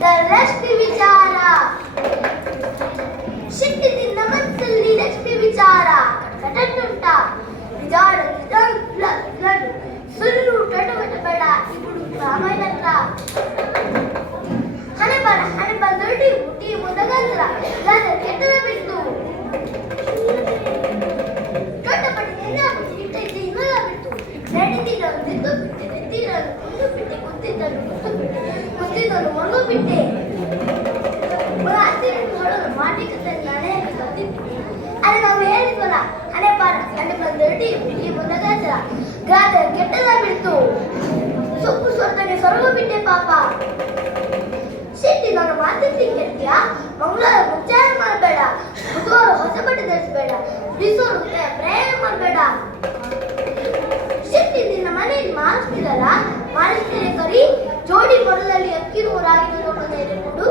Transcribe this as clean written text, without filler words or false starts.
ಲಕ್ಷ್ಮಿ ವಿಚಾರ ಶಿಟ್ಟಿನ ಮನಸ್ಸಲ್ಲಿ ಲಕ್ಷ್ಮಿ ವಿಚಾರ ಕಟಕಟುಂಟ ವಿಚಾರ ಸುಳ್ಳು ಟಟಮಟ ಬೇಡ ಇಬ್ಬರು ರಾಮಾಯಣ ಹಣೆ ಬಂದೊಡ್ಡಿ ಹುಟ್ಟಿ ಮುದಗಂದ್ರ ಕೆಟ್ಟದ ಬಿಟ್ಟು ಟೊಟ್ಟಪಟ್ಟಿ ಇಟ್ಟೈತಿ ಇನ್ನೊಂದ ಬಿಟ್ಟು ನಡಿತಿದ್ದನು ನಿಂತು ಬಿಟ್ಟೆ ನೆತ್ತಿರಲು ಮುಂದು ಬಿಟ್ಟೆ ಕುಂತಿದ್ದನು ಕುಂತಿದ್ದನು ಮಗು ಬಿಟ್ಟೆ ಹೊಡೋದು ಮಾಟಿಕತೆ ನಾನೇ ಕತ್ತಿದ್ದೆ ಅದೇ ನಾವು ಹೇಳಿದ್ವಲ್ಲ ಹಣೆ ಬಂದೊಡ್ಡಿ ಹುಟ್ಟಿ ಮುದಗಂದ್ರ ಗಾದ ಕೆಟ್ಟದ ಬಿಟ್ಟು ಸೊಪ್ಪು ಸೊರ್ತನೆ ಸೊರಗು ಬಿಟ್ಟೆ ಪಾಪ ಶೆಟ್ಟಿ ನನ್ನ ಮಾತಿರ್ತಿ ಕೆಟ್ಟಿಯ ಮಂಗಳವಾರ ಮುಚ್ಚಾರ ಮಾಡಬೇಡ ಬುಧವಾರ ಹೊಸ ಬಟ್ಟೆ ಧರಿಸಬೇಡ ಬಿಸೋರು ಪ್ರಯಾಣ ಮಾಡಬೇಡ ಶೆಟ್ಟಿ ನಿನ್ನ ಮನೆಯಲ್ಲಿ ಮಾಡಿಸ್ತಿರಲ್ಲ ಮಾಡಿಸ್ತೀರೆ ಕರಿ ಜೋಡಿ ಮೊದಲಲ್ಲಿ ಅಕ್ಕಿ ರಾಗಿ ಕೊಡು